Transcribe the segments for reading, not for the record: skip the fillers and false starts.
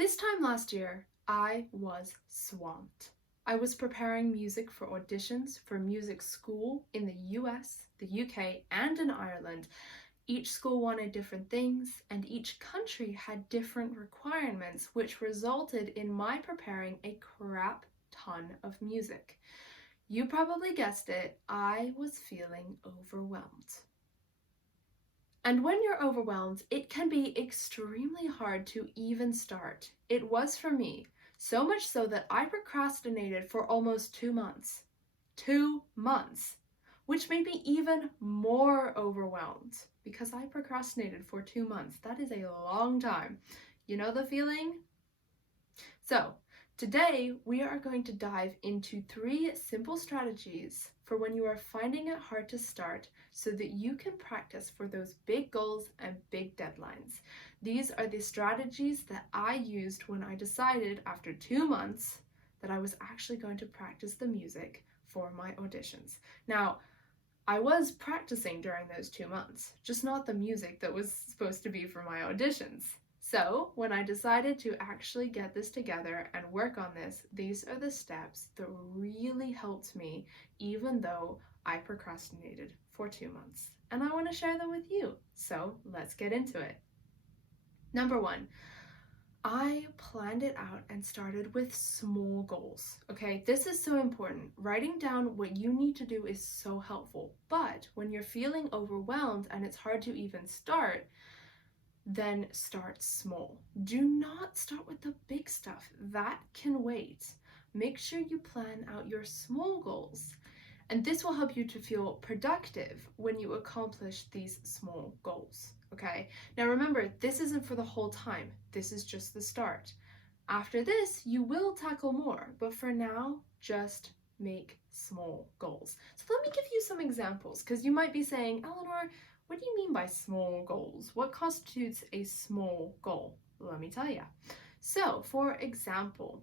This time last year, I was swamped. I was preparing music for auditions for music school in the US, the UK, and in Ireland. Each school wanted different things, and each country had different requirements, which resulted in my preparing a crap ton of music. You probably guessed it, I was feeling overwhelmed. And when you're overwhelmed, it can be extremely hard to even start. It was for me, so much so that I procrastinated for almost 2 months. 2 months! Which made me even more overwhelmed because I procrastinated for 2 months. That is a long time. You know the feeling? So, today we are going to dive into 3 simple strategies for when you are finding it hard to start so that you can practice for those big goals and big deadlines. These are the strategies that I used when I decided after 2 months that I was actually going to practice the music for my auditions. Now, I was practicing during those 2 months, just not the music that was supposed to be for my auditions. So, when I decided to actually get this together and work on this, these are the steps that really helped me, even though I procrastinated for 2 months. And I want to share them with you. So, let's get into it. Number 1, I planned it out and started with small goals. Okay, this is so important. Writing down what you need to do is so helpful. But when you're feeling overwhelmed and it's hard to even start, then start small. Do not start with the big stuff. That can wait. Make sure you plan out your small goals. And this will help you to feel productive when you accomplish these small goals, okay? Now remember, this isn't for the whole time. This is just the start. After this, you will tackle more, but for now, just make small goals. So let me give you some examples, because you might be saying, Eleanor, what do you mean by small goals? What constitutes a small goal? Let me tell you. So, for example,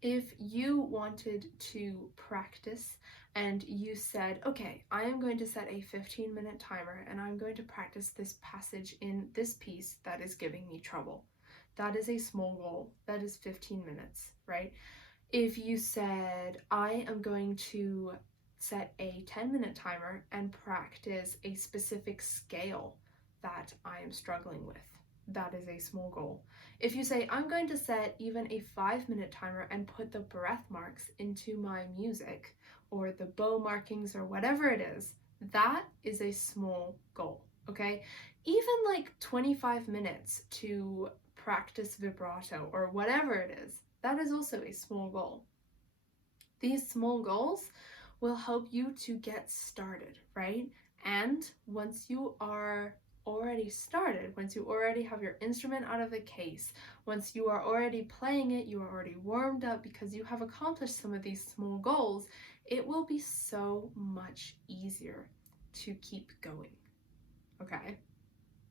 if you wanted to practice and you said, okay, I am going to set a 15-minute timer and I'm going to practice this passage in this piece that is giving me trouble. That is a small goal. That is 15 minutes, right? If you said, I am going to set a 10-minute timer and practice a specific scale that I am struggling with, that is a small goal. If you say, I'm going to set even a 5-minute timer and put the breath marks into my music, or the bow markings, or whatever it is, that is a small goal, okay? Even like 25 minutes to practice vibrato, or whatever it is, that is also a small goal. These small goals will help you to get started, right? And once you are already started, once you already have your instrument out of the case, once you are already playing it, you are already warmed up because you have accomplished some of these small goals, it will be so much easier to keep going, okay?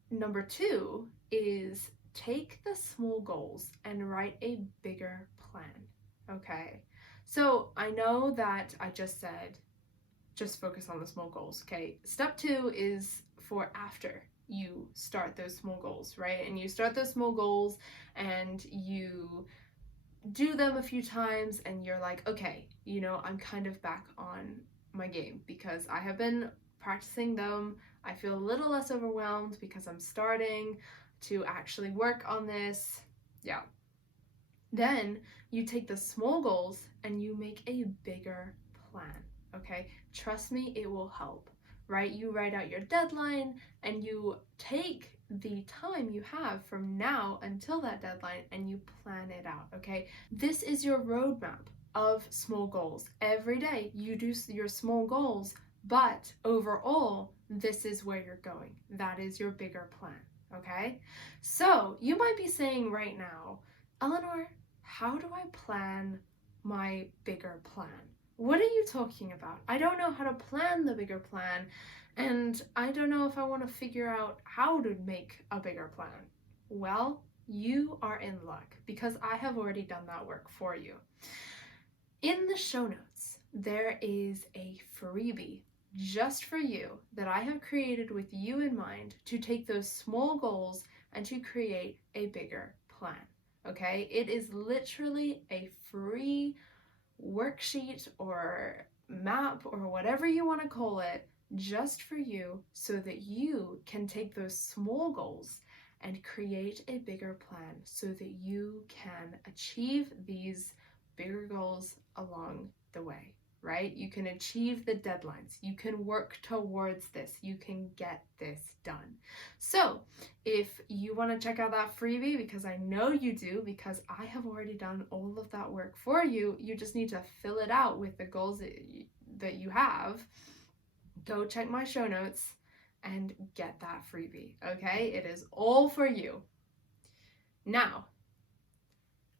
Number 2 is take the small goals and write a bigger plan, okay? So I know that I just said, just focus on the small goals, okay? Step 2 is for after you start those small goals, right? And you start those small goals and you do them a few times and you're like, okay, you know, I'm kind of back on my game because I have been practicing them. I feel a little less overwhelmed because I'm starting to actually work on this. Yeah. Then you take the small goals and you make a bigger plan, okay? Trust me, it will help, right? You write out your deadline and you take the time you have from now until that deadline and you plan it out, okay? This is your roadmap of small goals. Every day you do your small goals, but overall, this is where you're going. That is your bigger plan, okay? So you might be saying right now, Eleanor, how do I plan my bigger plan? What are you talking about? I don't know how to plan the bigger plan, and I don't know if I want to figure out how to make a bigger plan. Well, you are in luck because I have already done that work for you. In the show notes, there is a freebie just for you that I have created with you in mind to take those small goals and to create a bigger plan. okay? It is literally a free worksheet or map or whatever you want to call it, just for you, so that you can take those small goals and create a bigger plan so that you can achieve these bigger goals along the way, right? You can achieve the deadlines. You can work towards this. You can get this done. So, if you want to check out that freebie, because I know you do, because I have already done all of that work for you, you just need to fill it out with the goals that you have. Go check my show notes and get that freebie, okay? It is all for you. Now,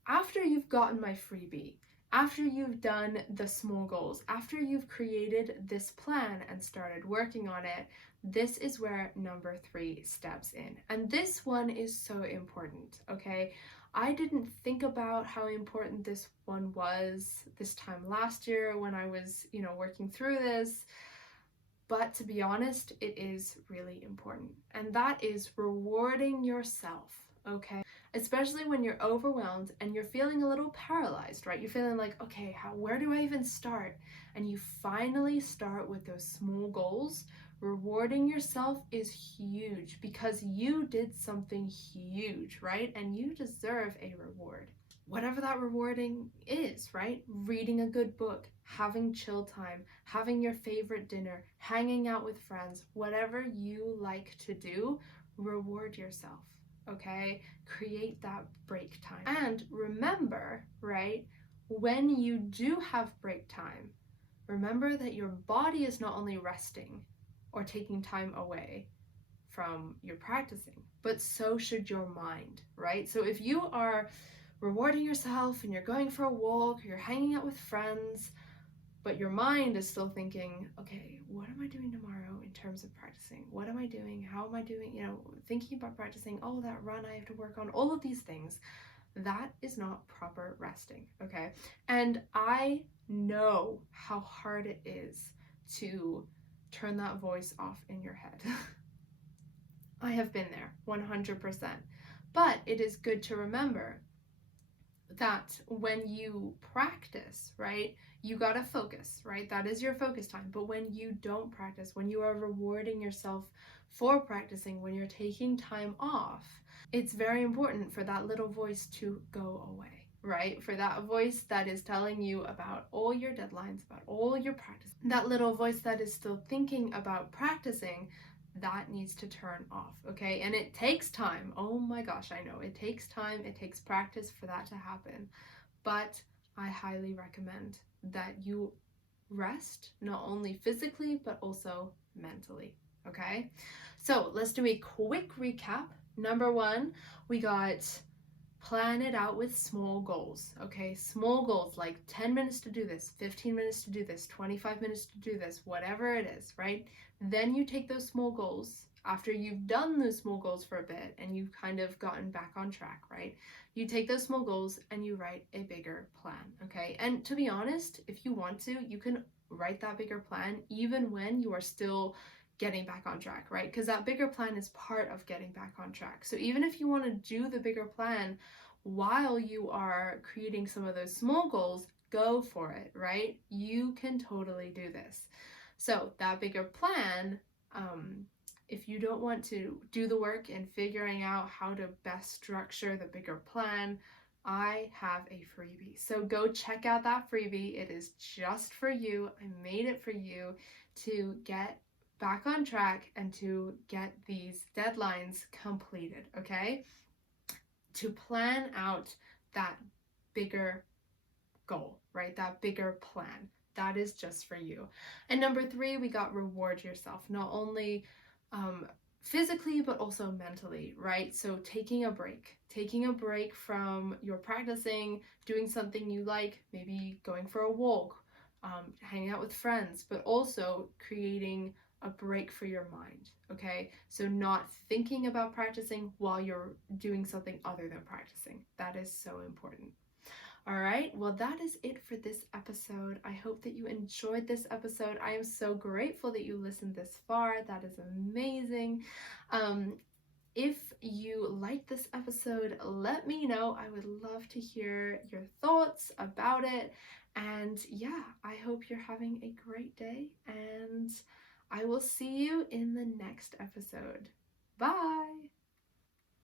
after you've gotten my freebie, after you've done the small goals, after you've created this plan and started working on it, this is where number 3 steps in. And this one is so important, okay? I didn't think about how important this one was this time last year when I was, working through this. But to be honest, it is really important. And that is rewarding yourself, okay? Especially when you're overwhelmed and you're feeling a little paralyzed, right? You're feeling like, okay, where do I even start? And you finally start with those small goals. Rewarding yourself is huge because you did something huge, right? And you deserve a reward. Whatever that rewarding is, right? Reading a good book, having chill time, having your favorite dinner, hanging out with friends, whatever you like to do, reward yourself, okay? Create that break time. And remember, right, when you do have break time, remember that your body is not only resting or taking time away from your practicing, but so should your mind, right? So if you are rewarding yourself and you're going for a walk or you're hanging out with friends, but your mind is still thinking, okay, what am I doing tomorrow in terms of practicing? What am I doing? How am I doing? Thinking about practicing, oh, that run I have to work on, all of these things. That is not proper resting, okay? And I know how hard it is to turn that voice off in your head. I have been there 100%. But it is good to remember that when you practice, right, you gotta focus, right? That is your focus time. But when you don't practice, when you are rewarding yourself for practicing, when you're taking time off, it's very important for that little voice to go away, right? For that voice that is telling you about all your deadlines, about all your practice, that little voice that is still thinking about practicing, that needs to turn off, okay? And it takes time. Oh my gosh, I know. It takes time, it takes practice for that to happen. But I highly recommend that you rest, not only physically, but also mentally, okay? So let's do a quick recap. Number 1, we got plan it out with small goals, okay? Small goals like 10 minutes to do this, 15 minutes to do this, 25 minutes to do this, whatever it is, right? Then you take those small goals after you've done those small goals for a bit and you've kind of gotten back on track, right? You take those small goals and you write a bigger plan, okay? And to be honest, if you want to, you can write that bigger plan even when you are still getting back on track, right? Because that bigger plan is part of getting back on track. So even if you want to do the bigger plan while you are creating some of those small goals, go for it, right? You can totally do this. So that bigger plan, if you don't want to do the work in figuring out how to best structure the bigger plan, I have a freebie. So go check out that freebie. It is just for you. I made it for you to get back on track and to get these deadlines completed, okay? To plan out that bigger goal, right? That bigger plan. That is just for you. And number 3, we got reward yourself, not only physically, but also mentally, right? So taking a break from your practicing, doing something you like, maybe going for a walk, hanging out with friends, but also creating a break for your mind, okay? So not thinking about practicing while you're doing something other than practicing. That is so important. All right, well, that is it for this episode. I hope that you enjoyed this episode. I am so grateful that you listened this far. That is amazing. If you like this episode, let me know. I would love to hear your thoughts about it. And yeah, I hope you're having a great day, and I will see you in the next episode. Bye!